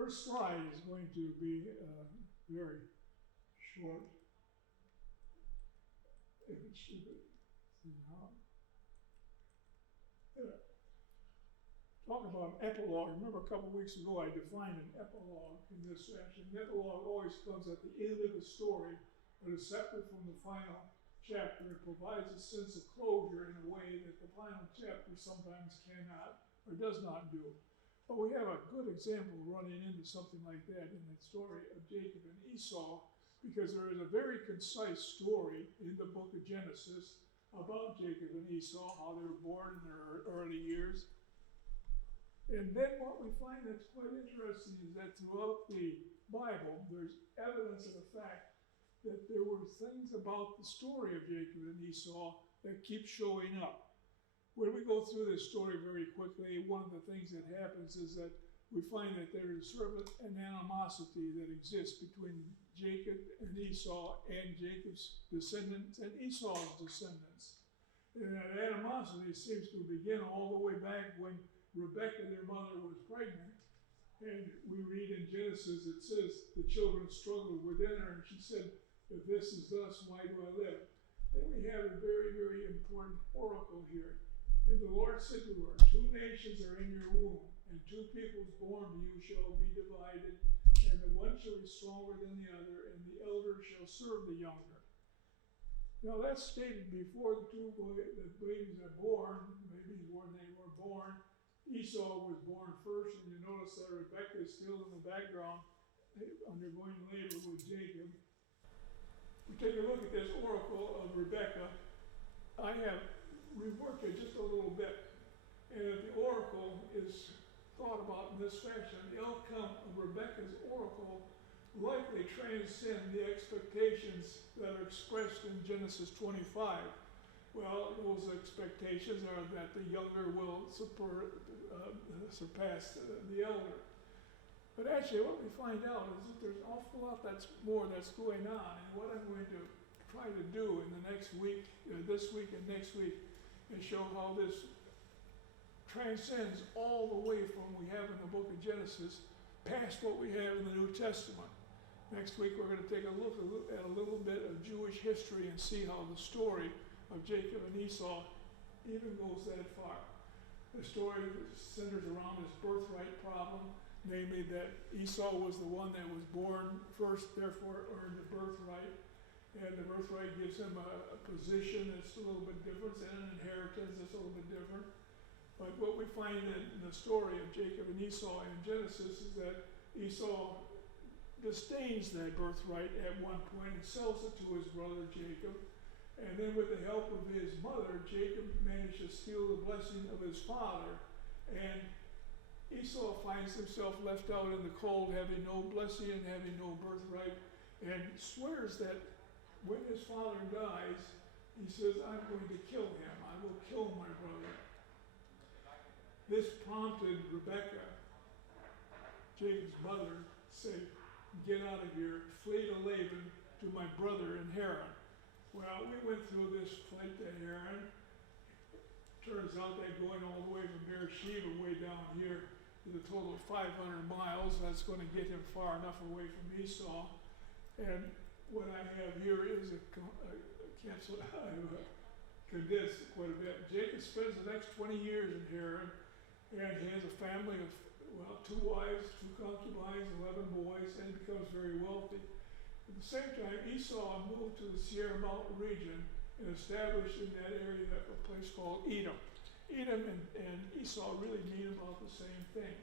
first slide is going to be very short. If it should be. Talk about an epilogue. Remember a couple of weeks ago I defined an epilogue in this section. An epilogue always comes at the end of the story, but is separate from the final chapter. It provides a sense of closure in a way that the final chapter sometimes cannot or does not do. But we have a good example running into something like that in the story of Jacob and Esau, because there is a very concise story in the book of Genesis about Jacob and Esau, how they were born in their early years. And then what we find that's quite interesting is that throughout the Bible, there's evidence of the fact that there were things about the story of Jacob and Esau that keep showing up. When we go through this story very quickly, one of the things that happens is that we find that there is sort of an animosity that exists between Jacob and Esau and Jacob's descendants and Esau's descendants. And that animosity seems to begin all the way back when Rebekah, their mother, was pregnant. And we read in Genesis, it says, the children struggled within her, and she said, if this is thus, why do I live? Then we have a very, very important oracle here. And the Lord said to her, 2 nations are in your womb, and 2 peoples born to you shall be divided, and the one shall be stronger than the other, and the elder shall serve the younger. Now that's stated before the babies are born, maybe when they were born. Esau was born first, and you notice that Rebekah is still in the background, undergoing labor with Jacob. We take a look at this oracle of Rebekah. I have reworked it just a little bit, and the oracle is thought about in this fashion. The outcome of Rebekah's oracle likely transcend the expectations that are expressed in Genesis 25. Well, those expectations are that the younger will surpass the elder. But actually what we find out is that there's an awful lot that's going on. And what I'm going to try to do in the next week, this week and next week, is show how this transcends all the way from what we have in the book of Genesis past what we have in the New Testament. Next week we're going to take a look at a little bit of Jewish history and see how the story of Jacob and Esau even goes that far. The story centers around this birthright problem, namely that Esau was the one that was born first, therefore earned the birthright. And the birthright gives him a position that's a little bit different, and an inheritance that's a little bit different. But what we find in the story of Jacob and Esau in Genesis is that Esau disdains that birthright at one point and sells it to his brother Jacob. And then with the help of his mother, Jacob managed to steal the blessing of his father. And Esau finds himself left out in the cold, having no blessing and having no birthright, and swears that when his father dies, he says, I'm going to kill him. I will kill my brother. This prompted Rebekah, Jacob's mother, to say, get out of here, flee to Laban, to my brother in Haran. Well, we went through this flight to Haran. Turns out that going all the way from Beersheba way down here is a total of 500 miles. That's going to get him far enough away from Esau. And what I have here is a cancel. I've condensed quite a bit. Jacob spends the next 20 years in Haran, and he has a family of 2 wives, 2 concubines, 11 boys, and becomes very wealthy. At the same time, Esau moved to the Sierra Mountain region and established in that area a place called Edom. Edom and Esau really mean about the same thing.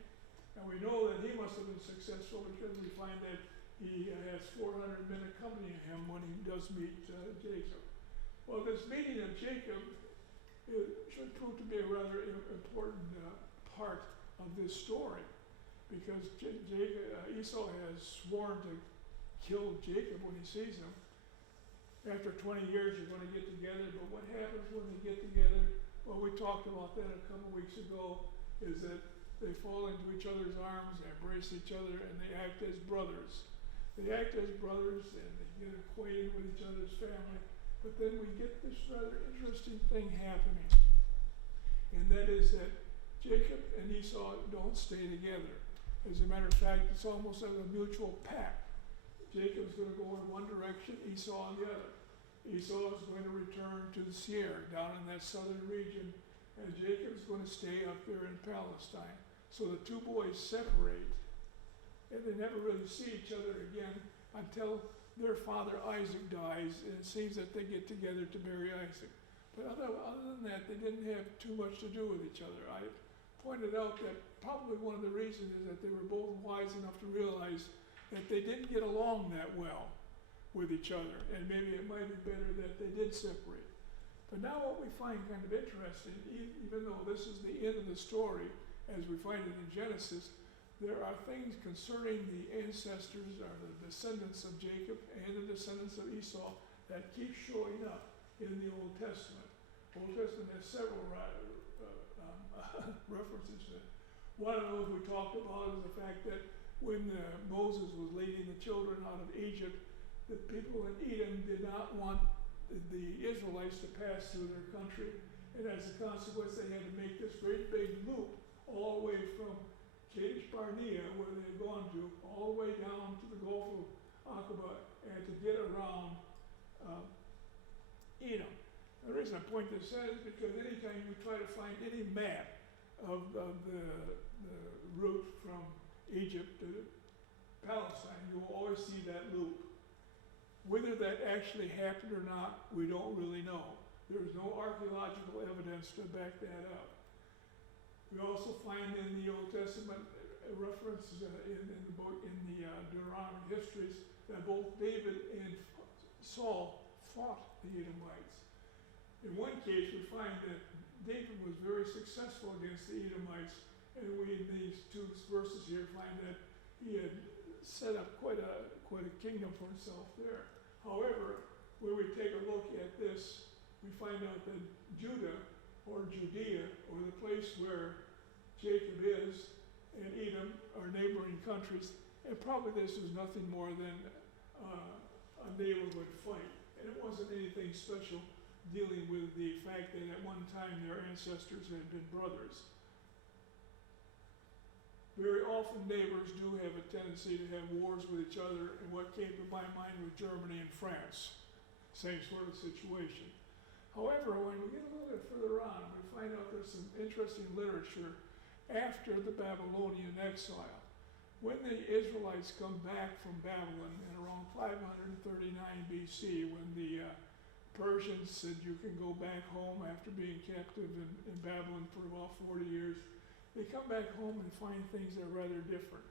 And we know that he must have been successful because we find that he has 400 men accompanying him when he does meet Jacob. Well, this meeting of Jacob should prove to be a rather important part of this story, because Esau has sworn to kill Jacob when he sees him. After 20 years, you're going to get together, but what happens when they get together? Well, we talked about that a couple weeks ago, is that they fall into each other's arms, they embrace each other, and they act as brothers. They act as brothers, and they get acquainted with each other's family, but then we get this rather interesting thing happening, and that is that Jacob and Esau don't stay together. As a matter of fact, it's almost like a mutual pact. Jacob's going to go in one direction, Esau in the other. Esau is going to return to the Seir, down in that southern region, and Jacob's going to stay up there in Palestine. So the two boys separate, and they never really see each other again until their father Isaac dies, and it seems that they get together to marry Isaac. But other than that, they didn't have too much to do with each other. I pointed out that probably one of the reasons is that they were both wise enough to realize that they didn't get along that well with each other, and maybe it might be better that they did separate. But now what we find kind of interesting, even though this is the end of the story, as we find it in Genesis, there are things concerning the ancestors or the descendants of Jacob and the descendants of Esau that keep showing up in the Old Testament. Old Testament has several references to it. One of those we talked about is the fact that when Moses was leading the children out of Egypt, the people in Edom did not want the Israelites to pass through their country, and as a consequence they had to make this great big loop all the way from Kadesh Barnea, where they had gone to, all the way down to the Gulf of Aqaba, and to get around Edom. The reason I point this out is because anytime you try to find any map of the route from Egypt to Palestine, you will always see that loop. Whether that actually happened or not, we don't really know. There is no archaeological evidence to back that up. We also find in the Old Testament references in the book, in the Deuteronomy histories, that both David and Saul fought the Edomites. In one case, we find that David was very successful against the Edomites, and we, in these two verses here, find that he had set up quite a kingdom for himself there. However, when we take a look at this, we find out that Judah, or Judea, or the place where Jacob is, and Edom are neighboring countries, and probably this was nothing more than a neighborhood fight. And it wasn't anything special dealing with the fact that at one time their ancestors had been brothers. Very often neighbors do have a tendency to have wars with each other, and what came to my mind was Germany and France. Same sort of situation. However, when we get a little bit further on, we find out there's some interesting literature after the Babylonian exile. When the Israelites come back from Babylon in around 539 BC, when the Persians said you can go back home after being captive in Babylon for about 40 years, they come back home and find things that are rather different.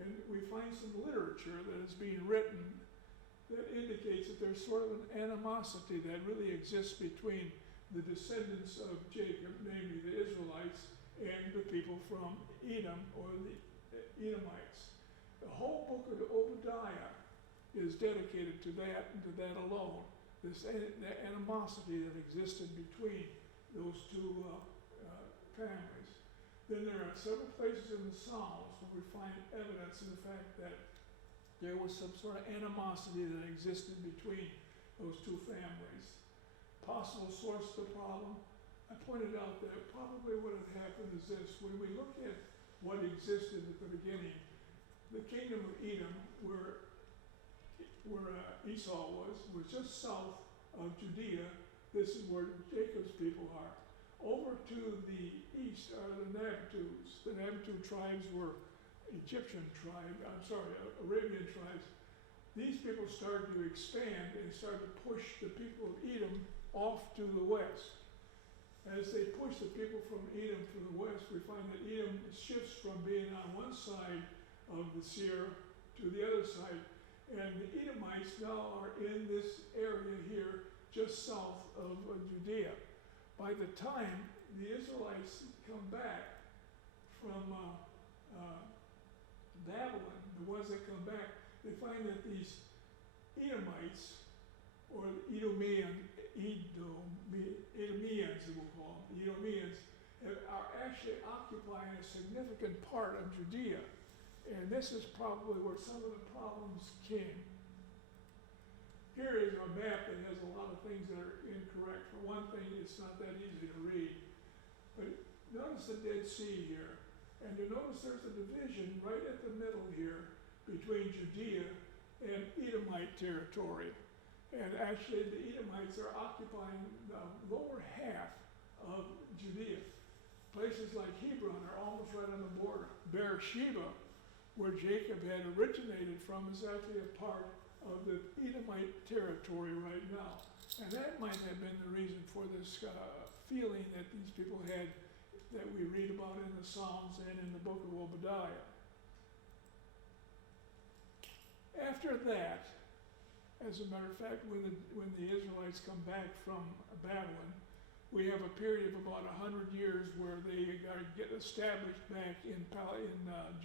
And we find some literature that is being written that indicates that there's sort of an animosity that really exists between the descendants of Jacob, namely the Israelites, and the people from Edom, or the Edomites. The whole book of Obadiah is dedicated to that and to that alone, the animosity that existed between those two families. Then there are several places in the Psalms where we find evidence of the fact that there was some sort of animosity that existed between those two families. Possible source of the problem, I pointed out that probably what had happened is this. When we look at what existed at the beginning, the kingdom of Edom, where Esau was just south of Judea. This is where Jacob's people are. Over to the east are the Nabateans. The Nabatene tribes were Arabian tribes. These people started to expand and started to push the people of Edom off to the west. As they push the people from Edom to the west, we find that Edom shifts from being on one side of the Seir to the other side. And the Edomites now are in this area here just south of Judea. By the time the Israelites come back from Babylon, the ones that come back, they find that these Edomites, or Edomians, we'll call them, Edomians, are actually occupying a significant part of Judea. And this is probably where some of the problems came. Here is a map that has a lot of things that are incorrect. For one thing, it's not that easy to read. But notice the Dead Sea here. And you notice there's a division right at the middle here between Judea and Edomite territory. And actually the Edomites are occupying the lower half of Judea. Places like Hebron are almost right on the border. Beersheba, where Jacob had originated from, is actually a part of the Edomite territory right now. And that might have been the reason for this feeling that these people had that we read about in the Psalms and in the book of Obadiah. After that, as a matter of fact, when the Israelites come back from Babylon, we have a period of about 100 years where they get established back in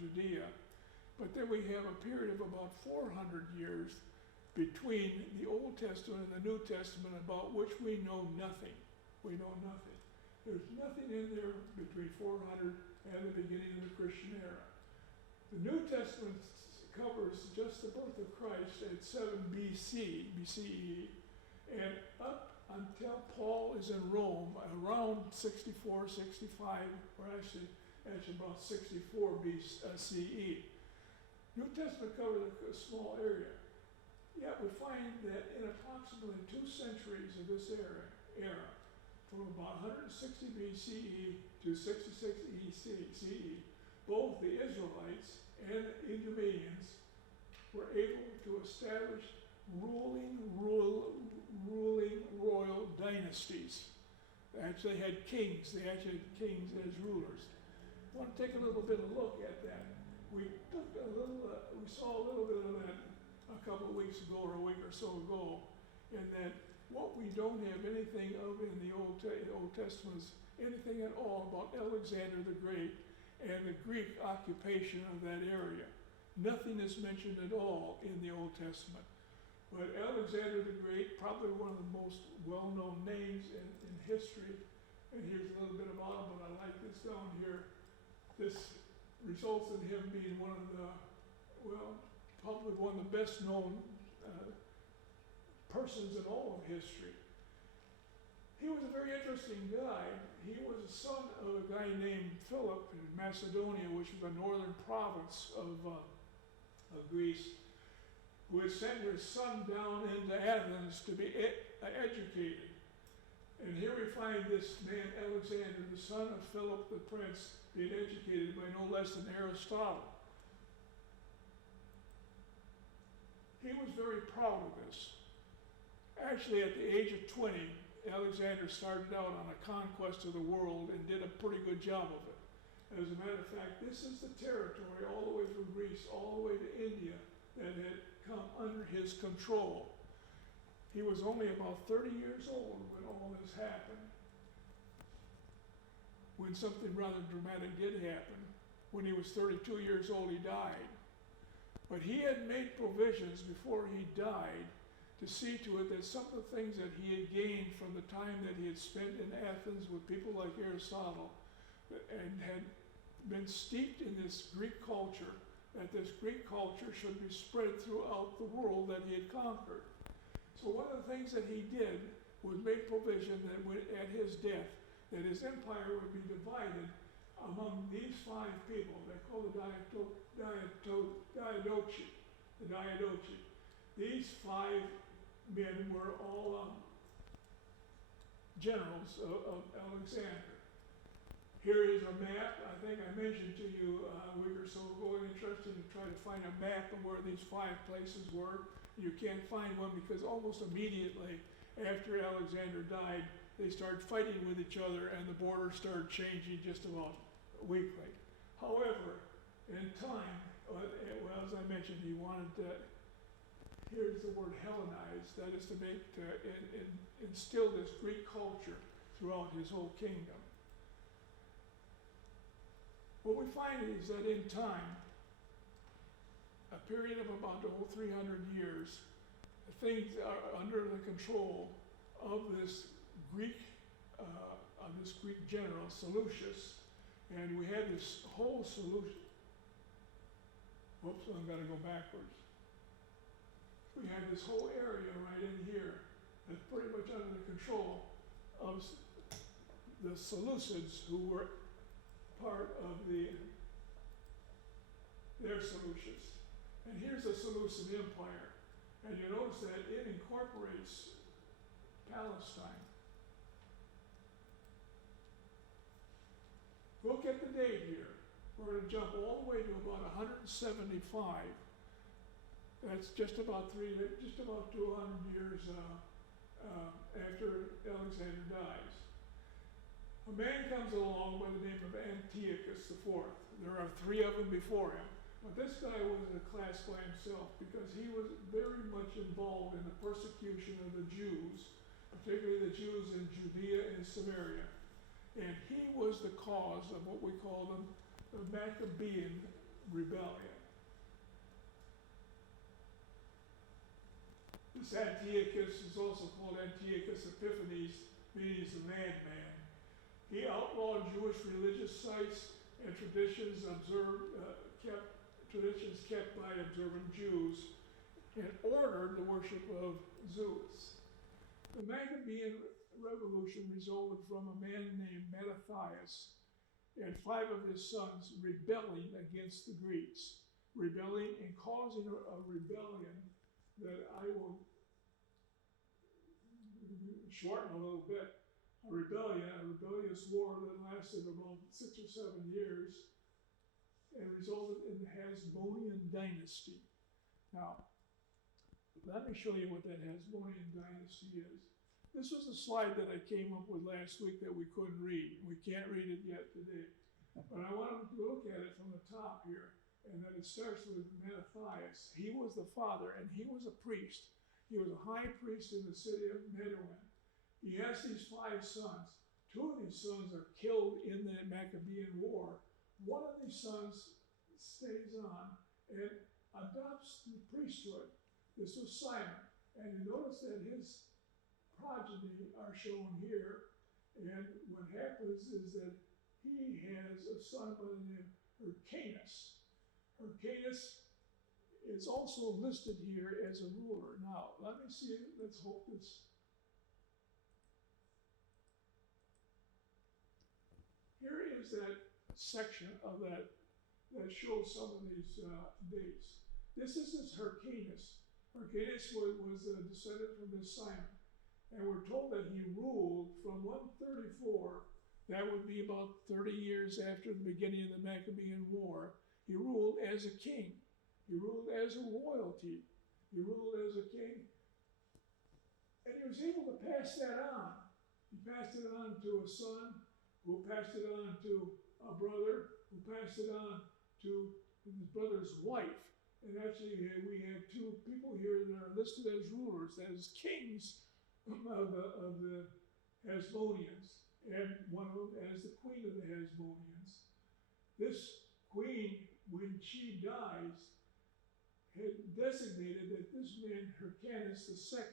Judea. But then we have a period of about 400 years between the Old Testament and the New Testament about which we know nothing. We know nothing. There's nothing in there between 400 and the beginning of the Christian era. The New Testament covers just the birth of Christ at 7 BCE, and up until Paul is in Rome around 64, 65, or actually about 64 BCE. New Testament covers a small area. Yet we find that in approximately 2 centuries of this era, from about 160 BCE to 66 CE, both the Israelites and the Idumeans were able to establish ruling royal dynasties. They actually had kings. They actually had kings as rulers. I want to take a little bit of a look at that. We saw a little bit of that a couple of weeks ago or a week or so ago, in that what we don't have anything of in the Old Testament is anything at all about Alexander the Great and the Greek occupation of that area. Nothing is mentioned at all in the Old Testament. But Alexander the Great, probably one of the most well-known names in history, and here's a little bit about him, but I like this down here. This results in him being one of the, probably one of the best-known persons in all of history. He was a very interesting guy. He was a son of a guy named Philip in Macedonia, which was a northern province of Greece, who had sent his son down into Athens to be educated. And here we find this man, Alexander, the son of Philip the prince, being educated by no less than Aristotle. He was very proud of this. Actually, at the age of 20, Alexander started out on a conquest of the world and did a pretty good job of it. As a matter of fact, this is the territory all the way from Greece, all the way to India, that had come under his control. He was only about 30 years old when all this happened. When something rather dramatic did happen. When he was 32 years old, he died. But he had made provisions before he died to see to it that some of the things that he had gained from the time that he had spent in Athens with people like Aristotle and had been steeped in this Greek culture, that this Greek culture should be spread throughout the world that he had conquered. So one of the things that he did was make provision that at his death, that his empire would be divided among these 5 people. They're called the Diadochi. These 5 men were all generals of Alexander. Here is a map. I think I mentioned to you a week or so ago, I'm interested to try to find a map of where these 5 places were. You can't find one because almost immediately after Alexander died, they started fighting with each other and the border started changing just about weekly. However, in time, as I mentioned, he wanted to, here's the word Hellenize, that is to make, instill this Greek culture throughout his whole kingdom. What we find is that in time, a period of about 300 years, things are under the control of this Greek general, Seleucus, and we had this whole solution. Whoops, I've got to go backwards. We had this whole area right in here that's pretty much under the control of the Seleucids, who were part of the They're Seleucids. And here's the Seleucid Empire. And you notice that it incorporates Palestine. Look at the date here. We're going to jump all the way to about 175. That's just about 200 years after Alexander dies. A man comes along by the name of Antiochus IV. There are 3 of them before him. But this guy was in a class by himself because he was very much involved in the persecution of the Jews, particularly the Jews in Judea and Samaria. And he was the cause of what we call the Maccabean Rebellion. This Antiochus is also called Antiochus Epiphanes, meaning he's a madman. He outlawed Jewish religious sites and traditions kept by observant Jews, and ordered the worship of Zeus. The Maccabean Revolution resulted from a man named Matthias and 5 of his sons rebelling against the Greeks, rebelling and causing a rebellion that I will shorten a little bit. A rebellious war that lasted about 6 or 7 years and resulted in the Hasmonean dynasty. Now, let me show you what that Hasmonean dynasty is. This was a slide that I came up with last week that we couldn't read. We can't read it yet today. But I want to look at it from the top here. And then it starts with Matthias. He was the father, and he was a priest. He was a high priest in the city of Medellin. He has these 5 sons. 2 of these sons are killed in the Maccabean War. One of these sons stays on and adopts the priesthood. This was Simon. And you notice that his progeny are shown here. And what happens is that he has a son by the name of Hyrcanus. Hyrcanus is also listed here as a ruler. Now, let me see, let's hope this. Here is that section of that shows some of these dates. This is Hyrcanus. Hyrcanus was a descendant from this Simon. And we're told that he ruled from 134, that would be about 30 years after the beginning of the Maccabean War. He ruled as a king. He ruled as a royalty. He ruled as a king. And he was able to pass that on. He passed it on to a son, who passed it on to a brother, who passed it on to his brother's wife. And actually, we have 2 people here that are listed as rulers, as kings of the Hasmoneans, and one of them as the queen of the Hasmoneans. This queen, when she dies, had designated that this man, Hyrcanus II,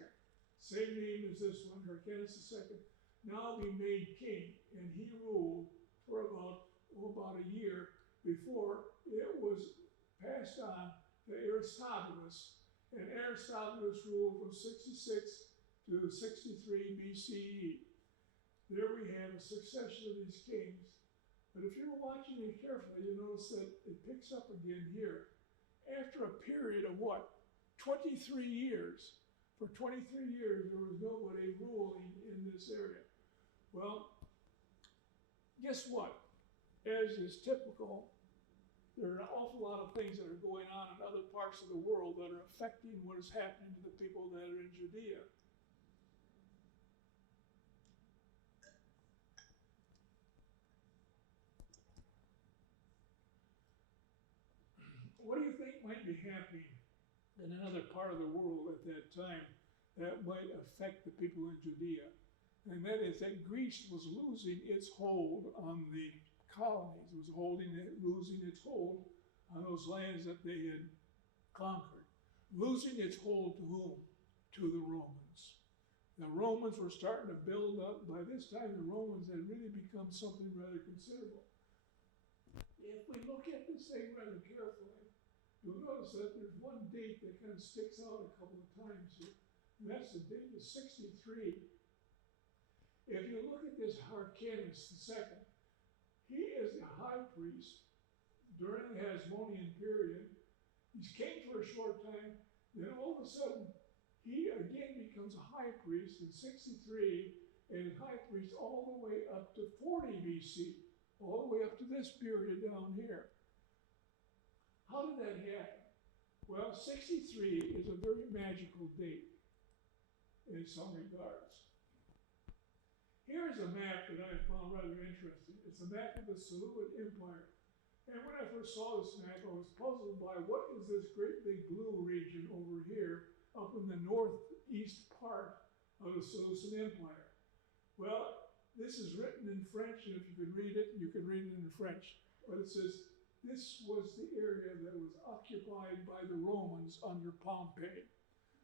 same name as this one, Hyrcanus II, now be made king, and he ruled for about a year before it was passed on to Aristobulus, and Aristobulus ruled from 66 to 63 BCE. There we have a succession of these kings. But if you're watching it carefully, you notice that it picks up again here. After a period of what? 23 years. For 23 years, there was nobody ruling in this area. Well, guess what? As is typical, there are an awful lot of things that are going on in other parts of the world that are affecting what is happening to the people that are in Judea. What do you think might be happening in another part of the world at that time that might affect the people in Judea? And that is that Greece was losing its hold on the colonies. It was losing its hold on those lands that they had conquered. Losing its hold to whom? To the Romans. The Romans were starting to build up. By this time, the Romans had really become something rather considerable. If we look at this thing rather carefully, you'll notice that there's one date that kind of sticks out a couple of times here. And that's the date of 63. If you look at this Hyrcanus II, he is the high priest during the Hasmonean period. He's king for a short time, then all of a sudden, he again becomes a high priest in 63, and high priest all the way up to 40 BC, all the way up to this period down here. How did that happen? Well, 63 is a very magical date in some regards. Here's a map that I found rather interesting. It's a map of the Seleucid Empire. And when I first saw this map, I was puzzled by what is this great big blue region over here up in the northeast part of the Seleucid Empire. Well, this is written in French, and if you could read it, you could read it in French. But it says, this was the area that was occupied by the Romans under Pompey.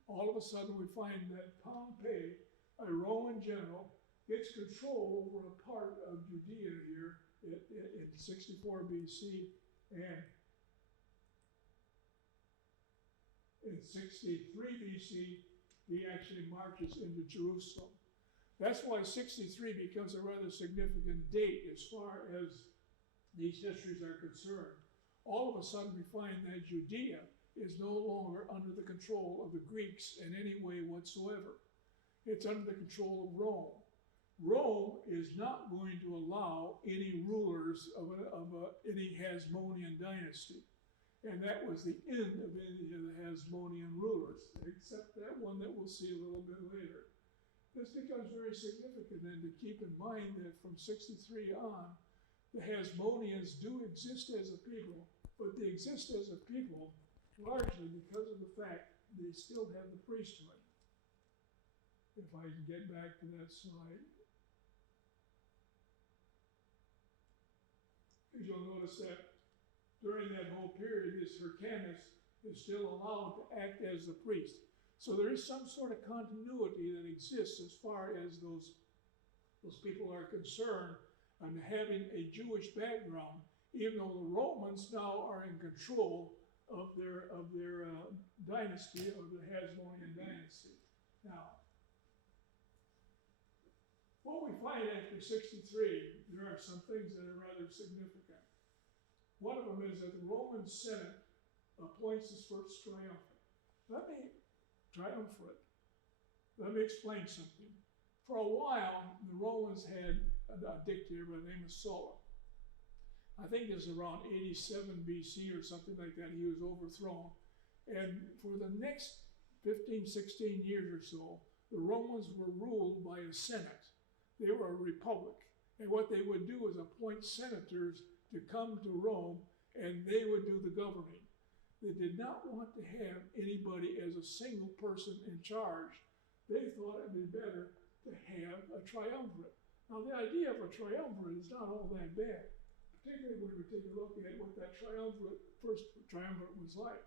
All of a sudden, we find that Pompey, a Roman general, gets control over a part of Judea here in 64 BC, and in 63 BC, he actually marches into Jerusalem. That's why 63 becomes a rather significant date as far as these histories are concerned. All of a sudden, we find that Judea is no longer under the control of the Greeks in any way whatsoever. It's under the control of Rome. Rome is not going to allow any rulers of any Hasmonean dynasty. And that was the end of any of the Hasmonean rulers, except that one that we'll see a little bit later. This becomes very significant then to keep in mind that from 63 on, the Hasmoneans do exist as a people, but they exist as a people largely because of the fact they still have the priesthood. If I can get back to that slide. Because you'll notice that during that whole period, this Hyrcanus is still allowed to act as the priest. So there is some sort of continuity that exists as far as those people are concerned and having a Jewish background, even though the Romans now are in control of their dynasty, of the Hasmonean dynasty. Now, what we find after 63, there are some things that are rather significant. One of them is that the Roman Senate appoints his first triumvirate. Let me explain something. For a while, the Romans had a dictator by the name of Sulla. I think it was around 87 BC or something like that. He was overthrown. And for the next 15, 16 years or so, the Romans were ruled by a senate. They were a republic. And what they would do is appoint senators to come to Rome, and they would do the governing. They did not want to have anybody as a single person in charge. They thought it would be better to have a triumvirate. Now, the idea of a triumvirate is not all that bad, particularly when we take a look at what that first triumvirate was like.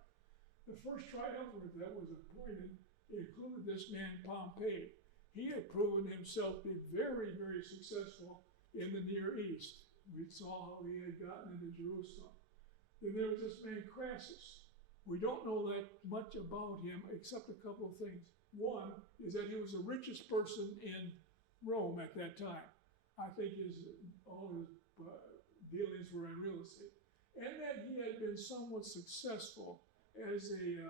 The first triumvirate that was appointed included this man Pompey. He had proven himself to be very, very successful in the Near East. We saw how he had gotten into Jerusalem. Then there was this man Crassus. We don't know that much about him except a couple of things. One is that he was the richest person in Rome at that time. I think all his dealings were in real estate. And that he had been somewhat successful as a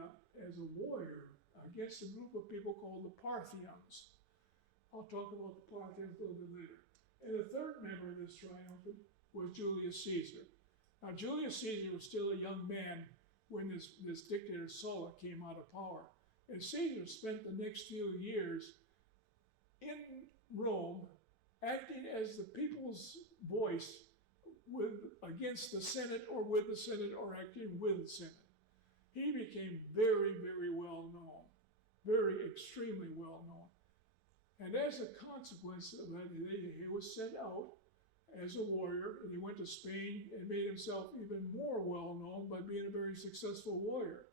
warrior against a group of people called the Parthians. I'll talk about the Parthians a little bit later. And the third member of this triumvirate was Julius Caesar. Now, Julius Caesar was still a young man when this dictator Sulla came out of power. And Caesar spent the next few years in Rome acting as the people's voice against the Senate or with the Senate or acting with the Senate. He became very, very well known, extremely well known. And as a consequence of that, he was sent out as a warrior, and he went to Spain and made himself even more well known by being a very successful warrior.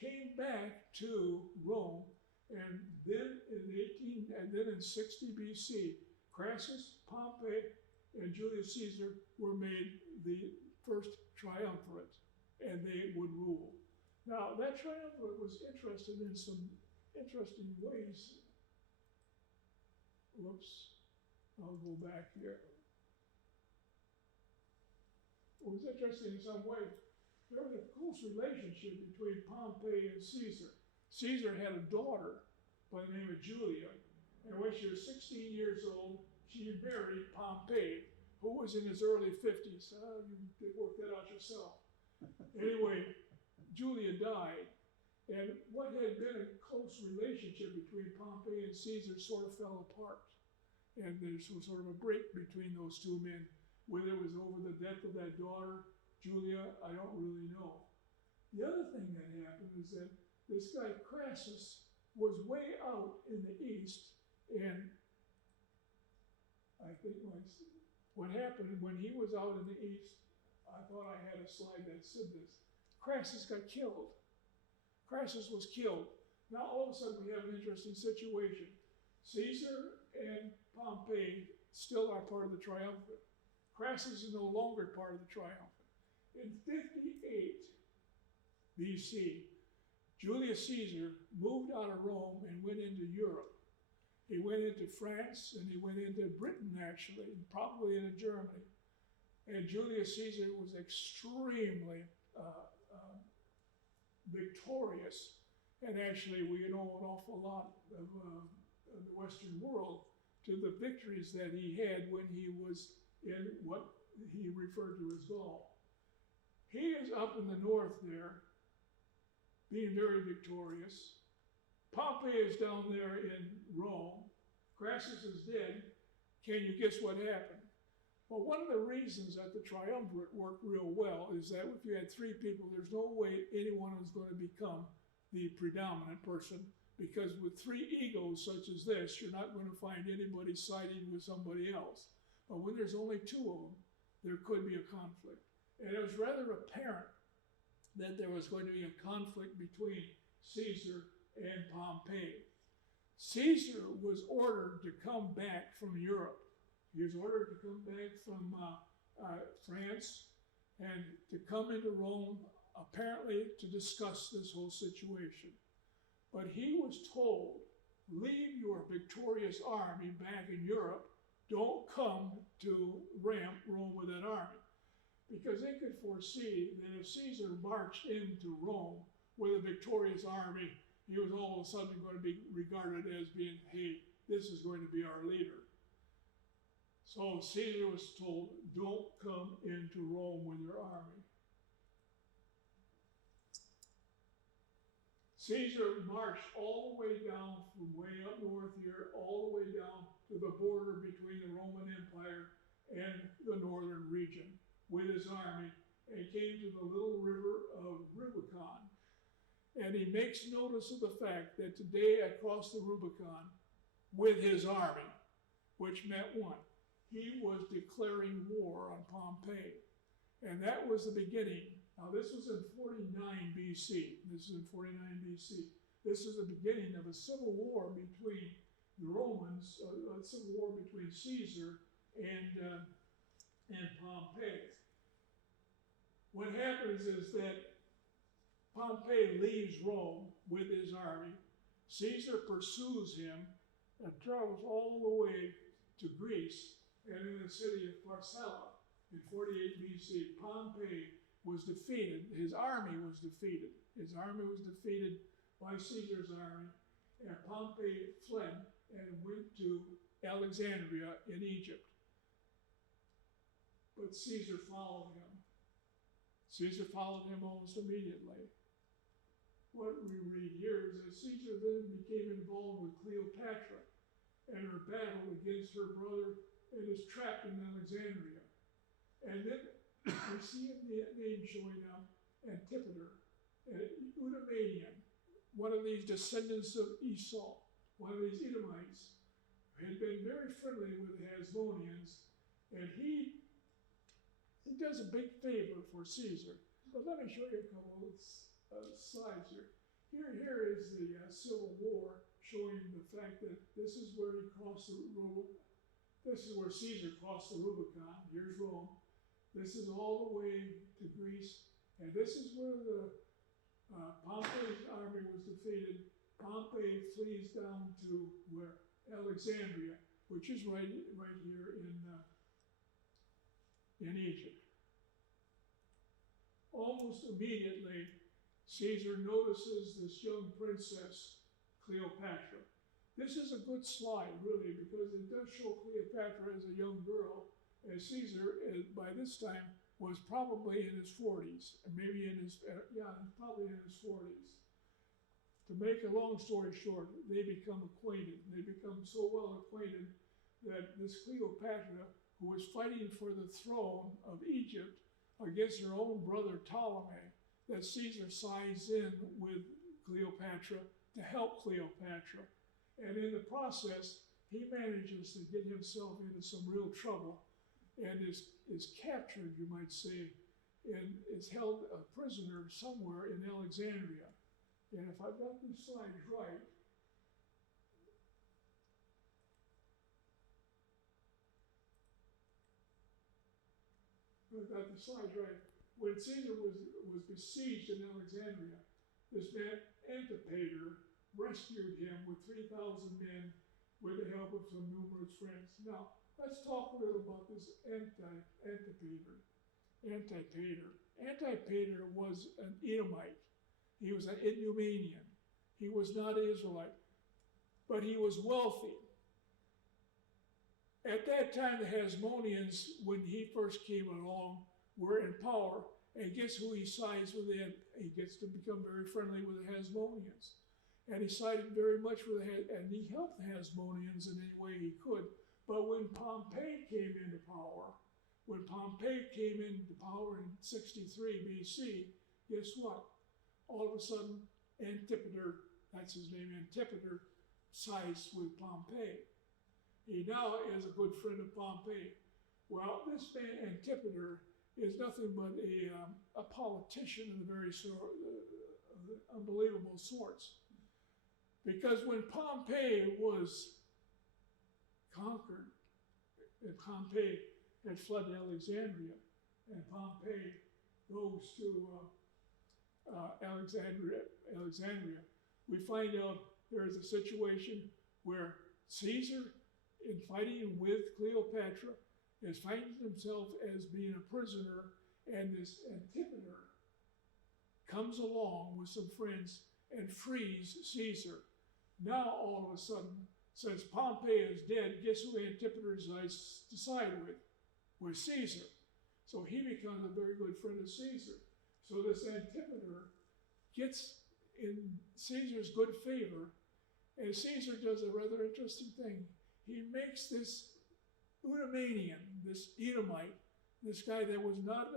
Came back to Rome, and then in 60 BC, Crassus, Pompey, and Julius Caesar were made the first triumvirate, and they would rule. Now, that triumvirate was interested in some interesting ways. Whoops, I'll go back here. It was interesting in some way. There was a close relationship between Pompey and Caesar. Caesar had a daughter by the name of Julia, and when she was 16 years old, she married Pompey, who was in his early 50s. You work that out yourself. Anyway, Julia died, and what had been a close relationship between Pompey and Caesar sort of fell apart. And there's sort of a break between those two men. Whether it was over the death of that daughter, Julia, I don't really know. The other thing that happened is that this guy Crassus was way out in the east, and I think what happened when he was out in the east, I thought I had a slide that said this. Crassus got killed. Crassus was killed. Now all of a sudden we have an interesting situation. Caesar and Pompey still are part of the triumvirate. Crassus is no longer part of the triumvirate. In 58 BC, Julius Caesar moved out of Rome and went into Europe. He went into France and he went into Britain, actually, and probably into Germany. And Julius Caesar was extremely victorious. And actually, we know an awful lot of the Western world to the victories that he had when he was in what he referred to as Gaul. He is up in the north there, being very victorious. Pompey is down there in Rome. Crassus is dead. Can you guess what happened? Well, one of the reasons that the triumvirate worked real well is that if you had three people, there's no way anyone was going to become the predominant person, because with three egos such as this, you're not going to find anybody siding with somebody else. But when there's only two of them, there could be a conflict. And it was rather apparent that there was going to be a conflict between Caesar and Pompey. Caesar was ordered to come back from Europe. He was ordered to come back from France and to come into Rome, apparently to discuss this whole situation. But he was told, leave your victorious army back in Europe. Don't come to Rome with that army. Because they could foresee that if Caesar marched into Rome with a victorious army, he was all of a sudden going to be regarded as being, hey, this is going to be our leader. So Caesar was told, don't come into Rome with your army. Caesar marched all the way down from way up north here, all the way down to the border between the Roman Empire and the northern region with his army, and came to the little river of Rubicon. And he makes notice of the fact that today I crossed the Rubicon with his army, which meant what? He was declaring war on Pompey. And that was the beginning. Now this was in 49 BC. This is in 49 BC. This is the beginning of a civil war between the Romans, a civil war between Caesar and Pompey. What happens is that Pompey leaves Rome with his army. Caesar pursues him and travels all the way to Greece, and in the city of Pharsalia in 48 BC, Pompey was defeated. His army was defeated. His army was defeated by Caesar's army, and Pompey fled and went to Alexandria in Egypt. But Caesar followed him. Caesar followed him almost immediately. What we read here is that Caesar then became involved with Cleopatra and her battle against her brother, and is trapped in Alexandria. And then we see a name showing up, Antipater, an Edomanian, one of these descendants of Esau, one of these Edomites, who had been very friendly with the Hasmoneans, and he does a big favor for Caesar. But let me show you a couple of slides here. Here is the Civil War, showing the fact that this is where he crossed the Rubicon. This is where Caesar crossed the Rubicon. Here's Rome. This is all the way to Greece, and this is where the Pompey's army was defeated. Pompey flees down to where? Alexandria, which is right here in Egypt. almost immediately, Caesar notices this young princess, Cleopatra. This is a good slide, really, because it does show Cleopatra as a young girl, and Caesar, by this time, was probably in his 40s, maybe in his, probably in his 40s. To make a long story short, they become acquainted. They become so well acquainted that this Cleopatra, who was fighting for the throne of Egypt against her own brother Ptolemy, that Caesar sides in with Cleopatra to help Cleopatra. And in the process, he manages to get himself into some real trouble and is captured, you might say, and is held a prisoner somewhere in Alexandria. And if I've got these slides right, when Caesar was besieged in Alexandria, this man Antipater rescued him with 3,000 men with the help of some numerous friends. Now, let's talk a little about this Antipater. Antipater was an Edomite. He was an Idumean. He was not an Israelite, but he was wealthy. At that time, the Hasmoneans, when he first came along, were in power. And guess who he sides with? He gets to become very friendly with the Hasmoneans. And he sided very much with and he helped the Hasmoneans in any way he could. But when Pompey came into power, in 63 BC, guess what? All of a sudden, Antipater, that's his name, Antipater, sides with Pompey. He now is a good friend of Pompey. Well, this man Antipater is nothing but a politician of the very unbelievable sorts. Because when Pompey was conquered, and Pompey had fled to Alexandria, and Pompey goes to Alexandria, we find out there is a situation where Caesar, in fighting with Cleopatra, is finding himself as being a prisoner, and this Antipater comes along with some friends and frees Caesar. Now, all of a sudden, since Pompey is dead, guess who Antipater decides to side with? With Caesar. So he becomes a very good friend of Caesar. So this Antipater gets in Caesar's good favor, and Caesar does a rather interesting thing. He makes this Edomanian, this Edomite, this guy that was not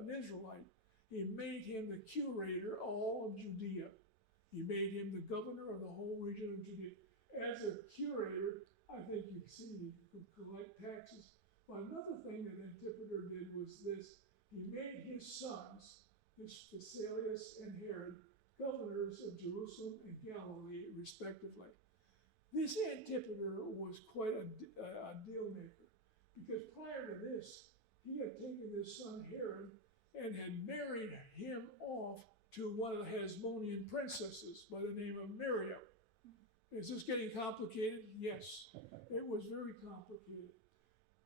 an Israelite, he made him the curator all of Judea. He made him the governor of the whole region of Judea. As a curator, I think you see he could collect taxes. But another thing that Antipater did was this. He made his sons, his Phasaelus and Herod, governors of Jerusalem and Galilee, respectively. This Antipater was quite a deal maker, because prior to this, he had taken his son Herod and had married him off to one of the Hasmonean princesses by the name of Miriam. Is this getting complicated? Yes, it was very complicated.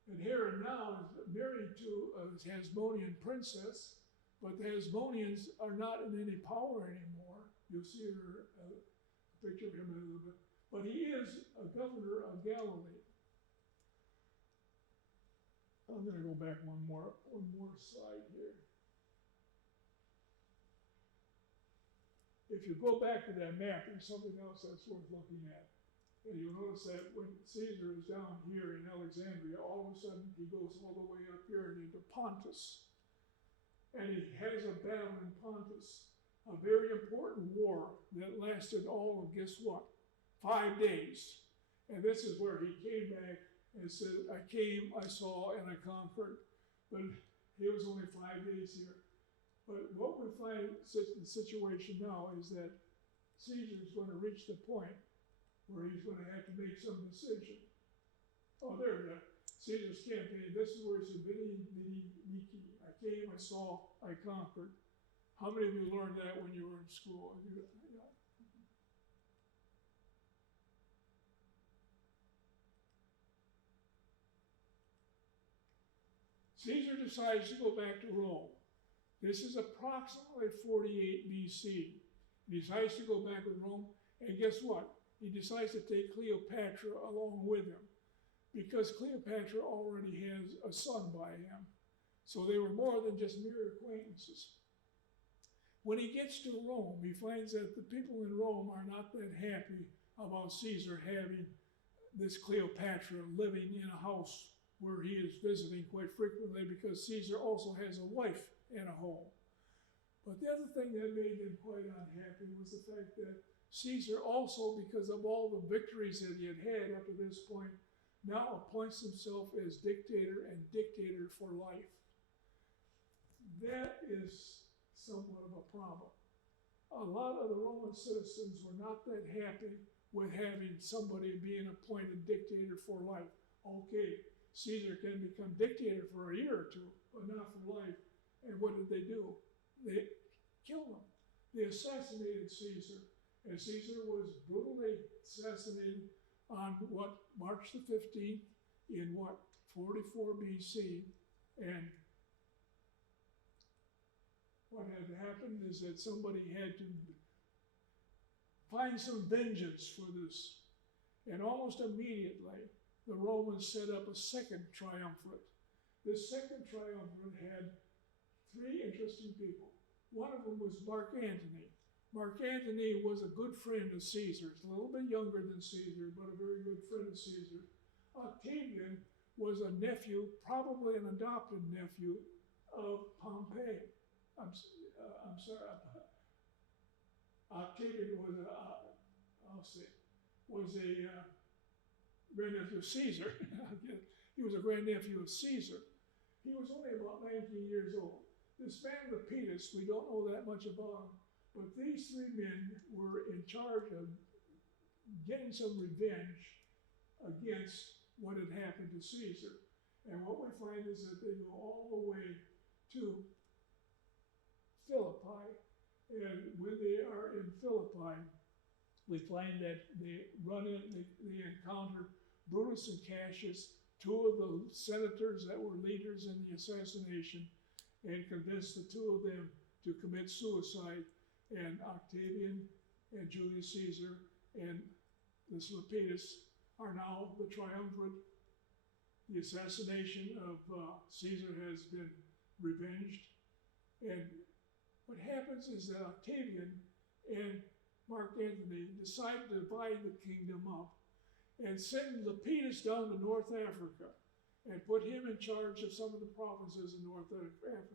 And Herod now is married to a Hasmonean princess, but the Hasmoneans are not in any power anymore. You'll see a picture of him in a little bit. But he is a governor of Galilee. I'm going to go back one more slide here. If you go back to that map, there's something else that's worth looking at. And you'll notice that when Caesar is down here in Alexandria, all of a sudden he goes all the way up here and into Pontus. And he has a battle in Pontus, a very important war that lasted all of, guess what? 5 days. And this is where he came back and said, I came, I saw, and I conquered. But it was only 5 days here. But what we find the situation now is that Caesar is going to reach the point where he's going to have to make some decision. Oh, there it is. Caesar's campaign. This is where he said, Vidi, Vici. I came, I saw, I conquered. How many of you learned that when you were in school? Caesar decides to go back to Rome. This is approximately 48 BC. He decides to go back with Rome, and guess what? He decides to take Cleopatra along with him, because Cleopatra already has a son by him. So they were more than just mere acquaintances. When he gets to Rome, he finds that the people in Rome are not that happy about Caesar having this Cleopatra living in a house where he is visiting quite frequently, because Caesar also has a wife and a home. But the other thing that made them quite unhappy was the fact that Caesar also, because of all the victories that he had had up to this point, now appoints himself as dictator and dictator for life. That is somewhat of a problem. A lot of the Roman citizens were not that happy with having somebody being appointed dictator for life. Okay, Caesar can become dictator for a year or two, but not for life. And what did they do? They killed him. They assassinated Caesar. And Caesar was brutally assassinated on March the 15th in 44 BC. And what had happened is that somebody had to find some vengeance for this. And almost immediately, the Romans set up a second triumvirate. This second triumvirate had three interesting people. One of them was Mark Antony. Mark Antony was a good friend of Caesar's, a little bit younger than Caesar, but a very good friend of Caesar. Octavian was a nephew, probably an adopted nephew, of Pompey. I'm sorry. Octavian was a grandnephew of Caesar. He was a grandnephew of Caesar. He was only about 19 years old. This man Epiphanes, we don't know that much about him, but these three men were in charge of getting some revenge against what had happened to Caesar. And what we find is that they go all the way to Philippi. And when they are in Philippi, we find that they encounter Brutus and Cassius, two of the senators that were leaders in the assassination, and convince the two of them to commit suicide. And Octavian and Julius Caesar and this Epiphanes are now the triumvirate. The assassination of Caesar has been revenged. And what happens is that Octavian and Mark Antony decide to divide the kingdom up and send Epiphanes down to North Africa and put him in charge of some of the provinces in North Africa.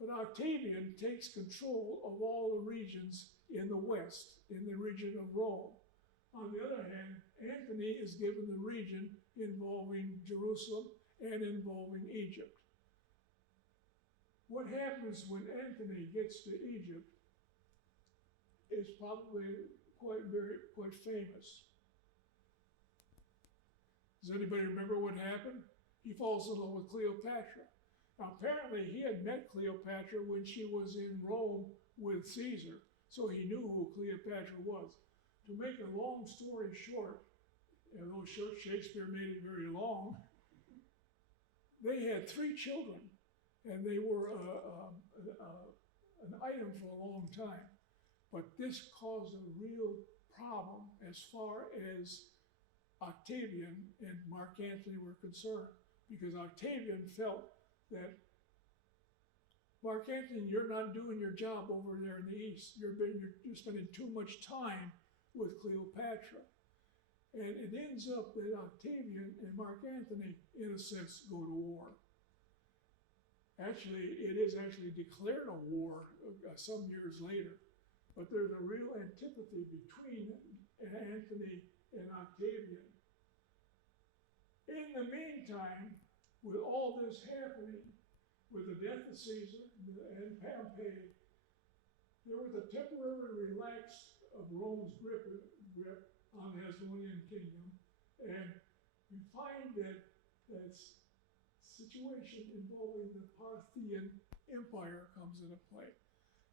But Octavian takes control of all the regions in the west, in the region of Rome. On the other hand, Antony is given the region involving Jerusalem and involving Egypt. What happens when Antony gets to Egypt is probably quite famous. Does anybody remember what happened? He falls in love with Cleopatra. Now, apparently, he had met Cleopatra when she was in Rome with Caesar, so he knew who Cleopatra was. To make a long story short, although Shakespeare made it very long, they had 3 children, and they were an item for a long time. But this caused a real problem as far as Octavian and Mark Antony were concerned, because Octavian felt that, Mark Antony, you're not doing your job over there in the east. You're spending too much time with Cleopatra. And it ends up that Octavian and Mark Antony, in a sense, go to war. Actually, it is actually declared a war some years later, but there's a real antipathy between Antony and Octavian. In the meantime, with all this happening, with the death of Caesar and Pompey, there was a temporary relax of Rome's grip on the Hasmonean kingdom, and you find that situation involving the Parthian Empire comes into play.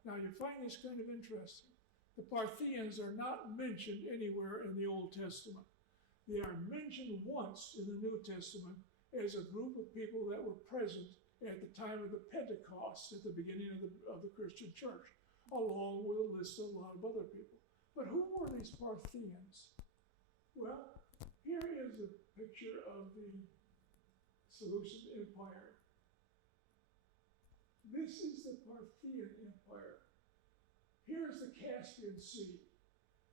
Now, you find this kind of interesting. The Parthians are not mentioned anywhere in the Old Testament. They are mentioned once in the New Testament as a group of people that were present at the time of the Pentecost, at the beginning of the Christian church, along with a list of a lot of other people. But who were these Parthians? Well, here is a picture of the Seleucid Empire. This is the Parthian Empire. Here's the Caspian Sea.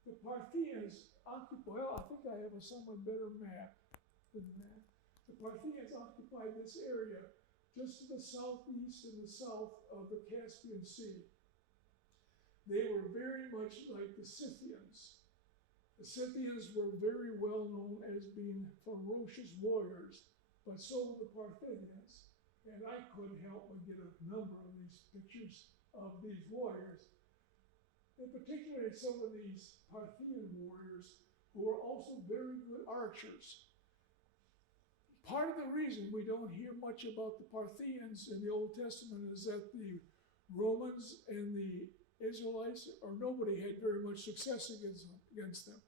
The Parthians occupied, well, I think I have a somewhat better map than that. The Parthians occupied this area just to the southeast and the south of the Caspian Sea. They were very much like the Scythians. The Scythians were very well known as being ferocious warriors, but so were the Parthians. And I couldn't help but get a number of these pictures of these warriors. In particular, some of these Parthian warriors who were also very good archers. Part of the reason we don't hear much about the Parthians in the Old Testament is that the Romans and the Israelites, or nobody had very much success against them.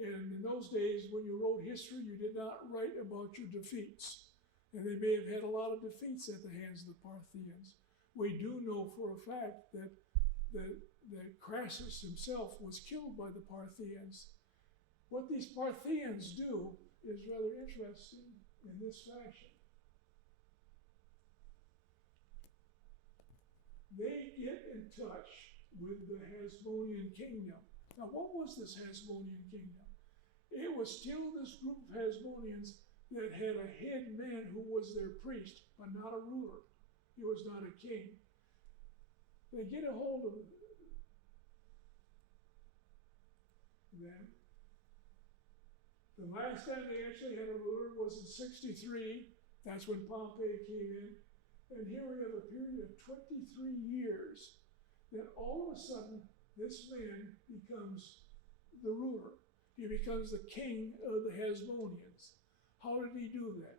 And in those days, when you wrote history, you did not write about your defeats. And they may have had a lot of defeats at the hands of the Parthians. We do know for a fact that Crassus himself was killed by the Parthians. What these Parthians do is rather interesting in this fashion. They get in touch with the Hasmonean kingdom. Now, what was this Hasmonean kingdom? It was still this group of Hasmoneans that had a head man who was their priest, but not a ruler. He was not a king. They get a hold of them. The last time they actually had a ruler was in 63. That's when Pompey came in. And here we have a period of 23 years that all of a sudden this man becomes the ruler. He becomes the king of the Hasmoneans. How did he do that?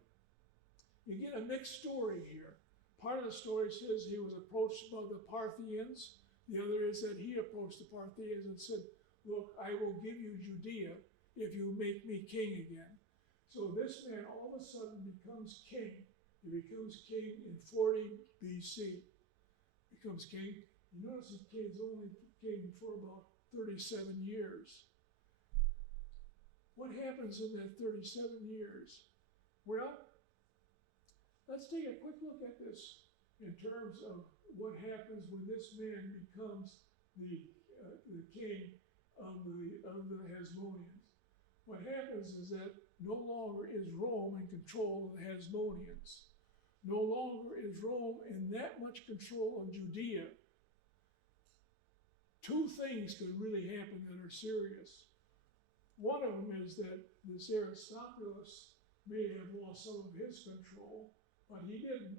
You get a mixed story here. Part of the story says he was approached by the Parthians. The other is that he approached the Parthians and said, look, I will give you Judea if you make me king again. So this man all of a sudden becomes king. He becomes king in 40 BC. Becomes king. You notice he's only king for about 37 years. What happens in that 37 years? Well, let's take a quick look at this in terms of what happens when this man becomes the king of the Hasmoneans. What happens is that no longer is Rome in control of the Hasmoneans. No longer is Rome in that much control of Judea. Two things could really happen that are serious. One of them is that this Aristobulus may have lost some of his control, but he didn't.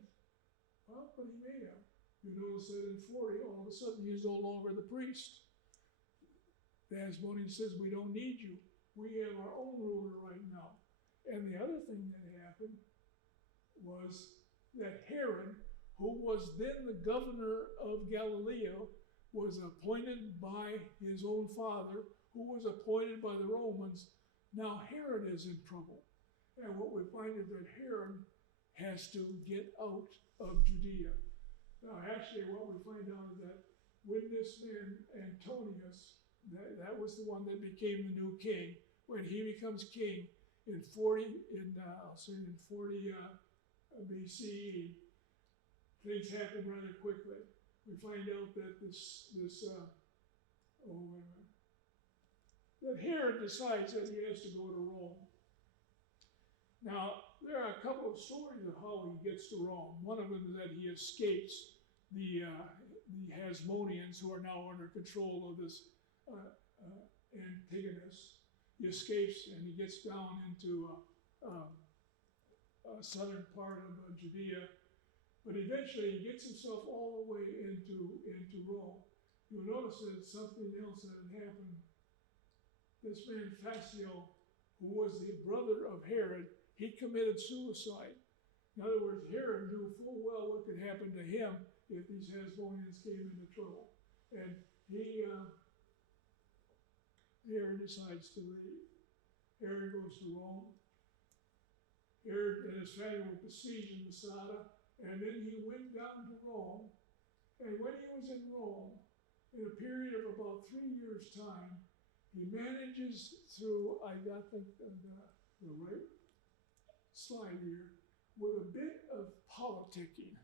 Well, but he may have. You notice that in 40, all of a sudden, he's no longer the priest. The Hasmonean says, we don't need you. We have our own ruler right now. And the other thing that happened was that Herod, who was then the governor of Galilee, was appointed by his own father, who was appointed by the Romans. Now Herod is in trouble. And what we find is that Herod has to get out of Judea. Now actually what we find out is that when this man Antonius, that was the one that became the new king, when he becomes king in 40 BCE, things happen rather quickly. We find out that that Herod decides that he has to go to Rome. Now, there are a couple of stories of how he gets to Rome. One of them is that he escapes the Hasmoneans, who are now under control of this Antiochus. He escapes and he gets down into a southern part of Judea, but eventually he gets himself all the way into Rome. You'll notice that something else that had happened. This man Fascio, who was the brother of Herod, he committed suicide. In other words, Herod knew full well what could happen to him if these Hasmoneans came into trouble. And Herod decides to leave. Herod goes to Rome. Herod and his family were besieging Masada, and then he went down to Rome. And when he was in Rome, in a period of about 3 years' time, he manages through, I got the right slide here, with a bit of politicking,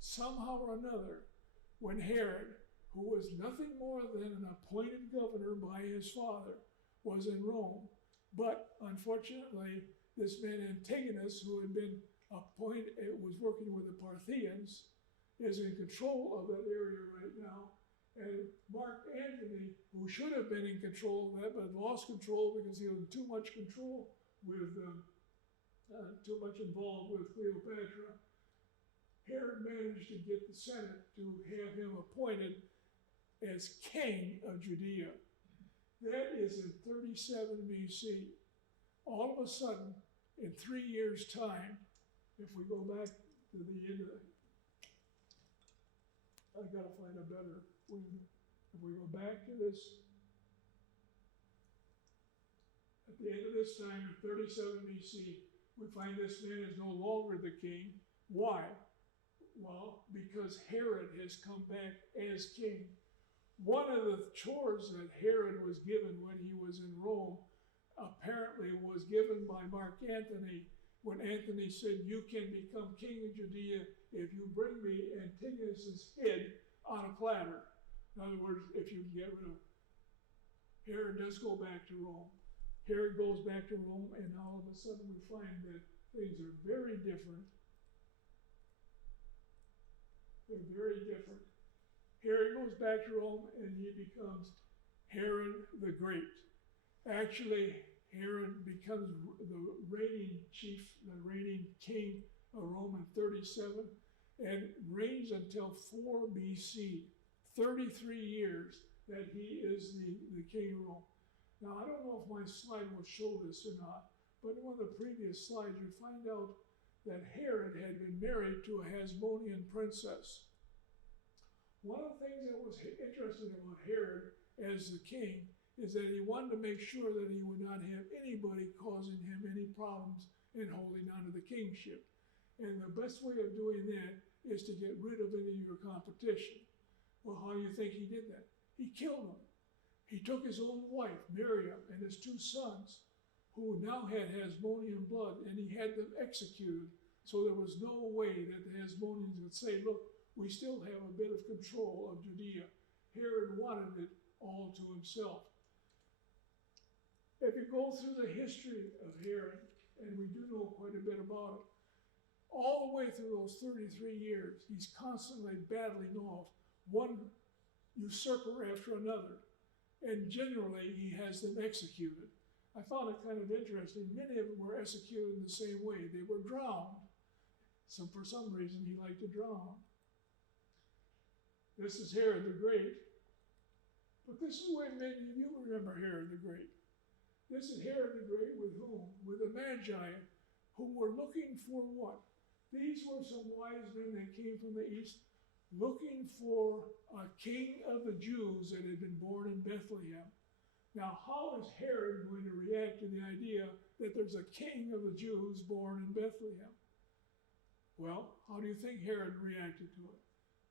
somehow or another, when Herod, who was nothing more than an appointed governor by his father, was in Rome. But unfortunately, this man Antiochus, who had been appointed, was working with the Parthians, is in control of that area right now. And Mark Antony, who should have been in control of that, but lost control because he was in too much control with, too much involved with Cleopatra, Herod managed to get the Senate to have him appointed as king of Judea. That is in 37 BC. All of a sudden, in 3 years' time, if we go back to the end of the, I've got to find a better window. If we go back to this, at the end of this time, in 37 BC, we find this man is no longer the king. Why? Well, because Herod has come back as king. One of the chores that Herod was given when he was in Rome apparently was given by Mark Antony when Antony said, "You can become king of Judea if you bring me Antiochus' head on a platter." In other words, if you can get rid of Herod does go back to Rome. Herod goes back to Rome, and all of a sudden we find that things are very different. They're very different. Herod goes back to Rome, and he becomes Herod the Great. Actually, Herod becomes the reigning chief, the reigning king of Rome in 37, and reigns until 4 BC, 33 years that he is the king of Rome. Now, I don't know if my slide will show this or not, but in one of the previous slides, you find out that Herod had been married to a Hasmonean princess. One of the things that was interesting about Herod as the king is that he wanted to make sure that he would not have anybody causing him any problems in holding on to the kingship. And the best way of doing that is to get rid of any of your competition. Well, how do you think he did that? He killed them. He took his own wife, Miriam, and his 2 sons, who now had Hasmonean blood, and he had them executed. So there was no way that the Hasmoneans would say, "Look, we still have a bit of control of Judea." Herod wanted it all to himself. If you go through the history of Herod, and we do know quite a bit about it, all the way through those 33 years, he's constantly battling off one usurper after another, and generally he has them executed. I found it kind of interesting. Many of them were executed in the same way. They were drowned. So for some reason, he liked to drown. This is Herod the Great. But this is where maybe you remember Herod the Great. This is Herod the Great with whom? With the Magi, who were looking for what? These were some wise men that came from the east, looking for a king of the Jews that had been born in Bethlehem. Now, how is Herod going to react to the idea that there's a king of the Jews born in Bethlehem? Well, how do you think Herod reacted to it?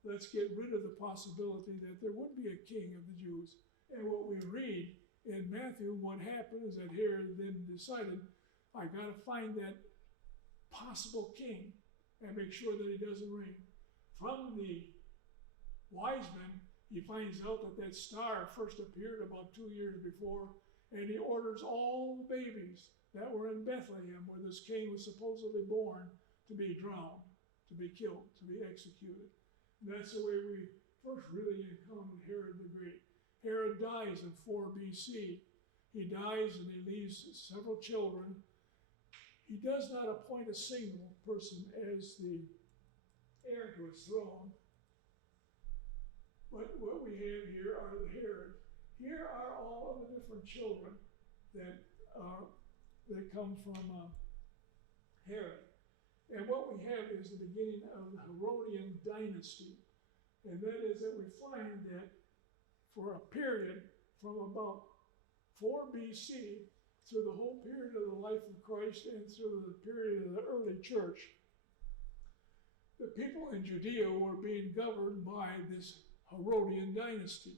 Let's get rid of the possibility that there would be a king of the Jews. And what we read in Matthew, what happened is that Herod then decided, I got to find that possible king and make sure that he doesn't reign. From the wise men, he finds out that that star first appeared about 2 years before, and he orders all the babies that were in Bethlehem, where this king was supposedly born, to be drowned, to be killed, to be executed. And that's the way we first really encountered Herod the Great. Herod dies in 4 BC. He dies and he leaves several children. He does not appoint a single person as the heir to his throne. But what we have here are the Herod. Here are all of the different children that come from Herod. And what we have is the beginning of the Herodian dynasty. And that is that we find that for a period from about 4 BC through the whole period of the life of Christ and through the period of the early church, the people in Judea were being governed by this Herodian dynasty,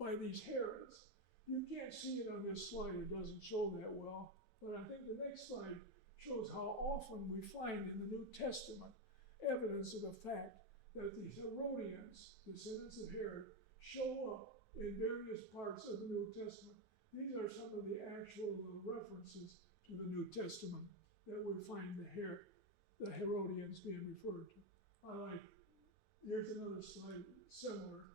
by these Herods. You can't see it on this slide, it doesn't show that well, but I think the next slide shows how often we find in the New Testament evidence of the fact that these Herodians, descendants of Herod, show up in various parts of the New Testament. These are some of the actual references to the New Testament that we find the Herodians being referred to. Here's another slide similar.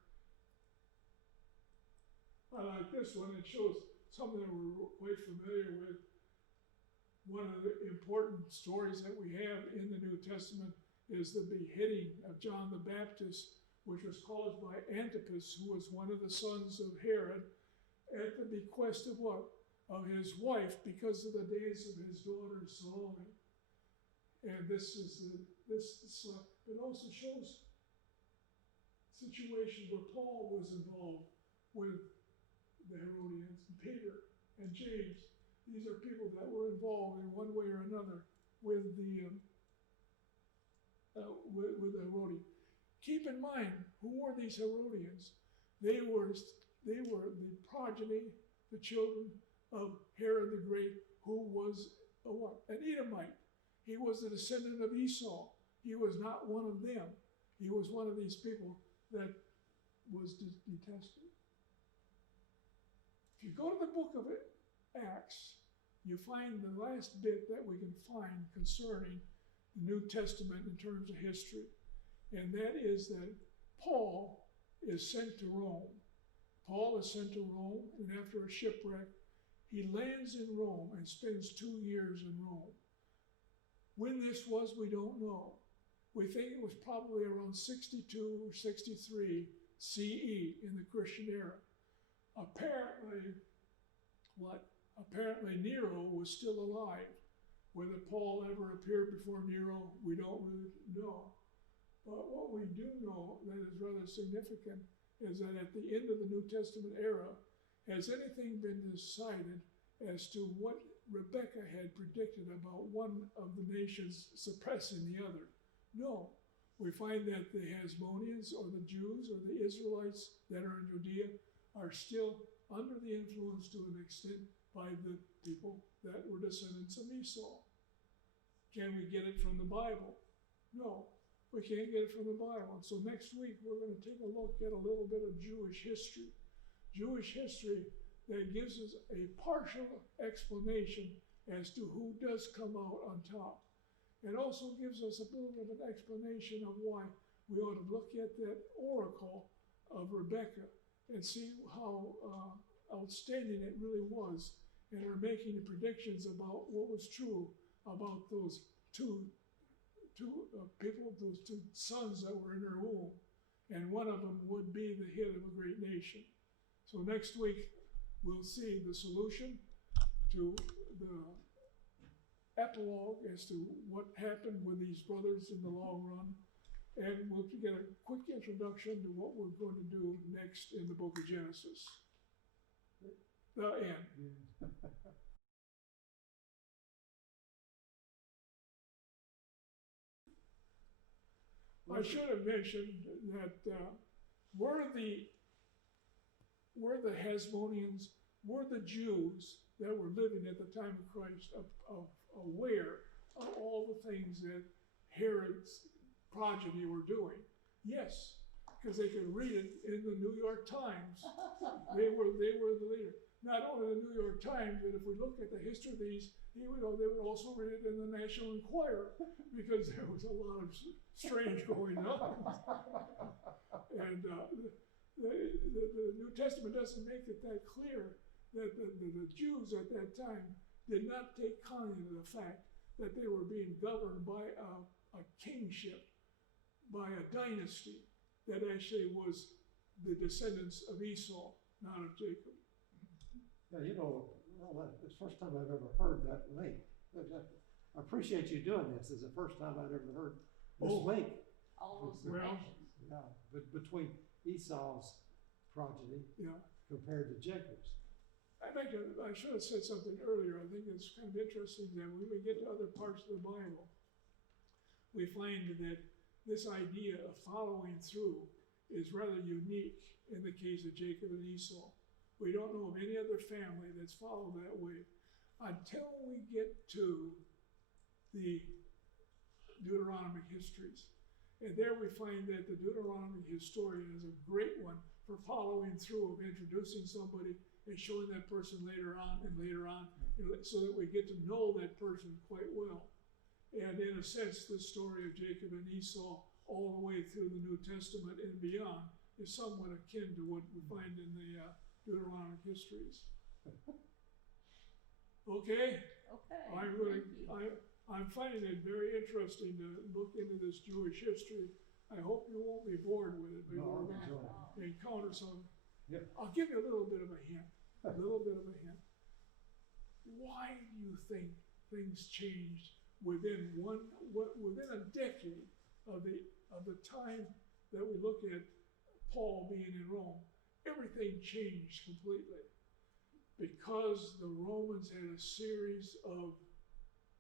I like this one. It shows something that we're quite familiar with. One of the important stories that we have in the New Testament is the beheading of John the Baptist, which was caused by Antipater, who was one of the sons of Herod, at the bequest of what? Of his wife, because of the days of his daughter Salome. And this slide. It also shows situations where Paul was involved with the Herodians, and Peter and James. These are people that were involved in one way or another with the Herodians. Keep in mind, who were these Herodians? They were the progeny, the children of Herod the Great, who was a what? An Edomite. He was the descendant of Esau. He was not one of them. He was one of these people that was detested. If you go to the book of Acts, you find the last bit that we can find concerning the New Testament in terms of history. And that is that Paul is sent to Rome. Paul is sent to Rome, and after a shipwreck, he lands in Rome and spends 2 years in Rome. When this was, we don't know. We think it was probably around 62 or 63 CE in the Christian era. Apparently Nero was still alive. Whether Paul ever appeared before Nero, we don't really know. But what we do know that is rather significant is that at the end of the New Testament era, has anything been decided as to what Rebecca had predicted about one of the nations suppressing the other? No. We find that the Hasmoneans or the Jews or the Israelites that are in Judea are still under the influence to an extent by the people that were descendants of Esau. Can we get it from the Bible? No, we can't get it from the Bible. And so next week we're going to take a look at a little bit of Jewish history. Jewish history that gives us a partial explanation as to who does come out on top. It also gives us a little bit of an explanation of why we ought to look at that oracle of Rebecca and see how outstanding it really was, and are making the predictions about what was true about those two people, those two sons that were in her womb, and one of them would be the head of a great nation. So next week we'll see the solution to the epilogue as to what happened with these brothers in the long run, and we'll get a quick introduction to what we're going to do next in the book of Genesis. The end. I should have mentioned that were the Hasmoneans, were the Jews that were living at the time of Christ aware of all the things that Herod's progeny were doing? Yes, because they could read it in the New York Times. They were the leader. Not only the New York Times, but if we look at the history of these, they would also read it in the National Enquirer, because there was a lot of strange going on. And the New Testament doesn't make it that clear that the Jews at that time did not take kindly to the fact that they were being governed by a kingship, by a dynasty that actually was the descendants of Esau, not of Jacob. Yeah, it's the first time I've ever heard that link. I appreciate you doing this. It's the first time I've ever heard this link. All those Well, connections. Yeah, but between Esau's progeny compared to Jacob's. I should have said something earlier. I think it's kind of interesting that when we get to other parts of the Bible, we find that this idea of following through is rather unique in the case of Jacob and Esau. We don't know of any other family that's followed that way until we get to the Deuteronomic histories. And there we find that the Deuteronomic historian is a great one for following through of introducing somebody and showing that person later on, so that we get to know that person quite well. And in a sense, the story of Jacob and Esau all the way through the New Testament and beyond is somewhat akin to what we find in the Deuteronomic histories. Okay? Okay. I'm finding it very interesting to look into this Jewish history. I hope you won't be bored with it, but No, we're I'm going enjoying to encounter some. Yep. I'll give you a little bit of a hint. A little bit of a hint. Why do you think things changed within a decade of the time that we look at Paul being in Rome? Everything changed completely because the Romans had a series of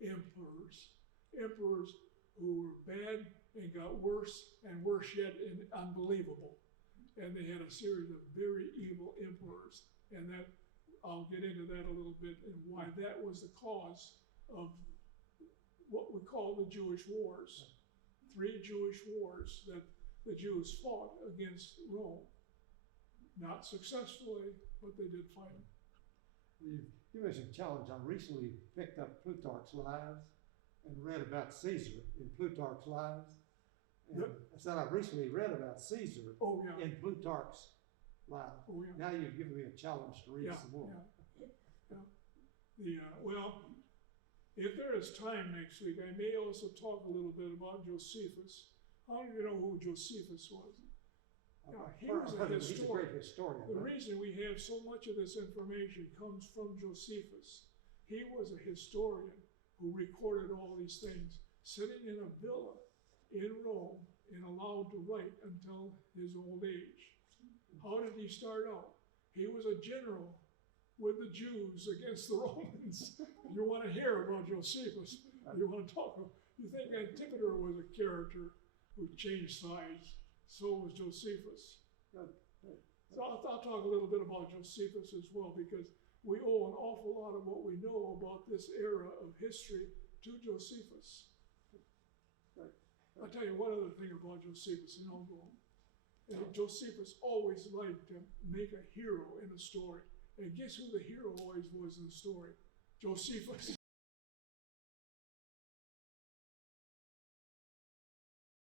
emperors who were bad and got worse and worse yet and unbelievable. And they had a series of very evil emperors. And that I'll get into that a little bit and why that was the cause of what we call the Jewish Wars. 3 Jewish wars that the Jews fought against Rome. Not successfully, but they did fight them. You've given us a challenge. I recently picked up Plutarch's Lives and read about Caesar in Plutarch's Lives. And Yep. I said I recently read about Caesar Oh, yeah. in Plutarch's Lives. Oh, yeah. Now you've given me a challenge to read some more. Well, if there is time next week, I may also talk a little bit about Josephus. How do you know who Josephus was? He was a He's a great historian. historian. The right? reason we have so much of this information comes from Josephus. He was a historian who recorded all these things, sitting in a villa in Rome and allowed to write until his old age. How did he start out? He was a general with the Jews against the Romans. You want to hear about Josephus. You want to talk. You think Antipater was a character who changed sides. So was Josephus. Good. So I'll talk a little bit about Josephus as well, because we owe an awful lot of what we know about this era of history to Josephus. Right. I'll tell you one other thing about Josephus, and I'll go on. And Josephus always liked to make a hero in a story. And guess who the hero always was in the story? Josephus.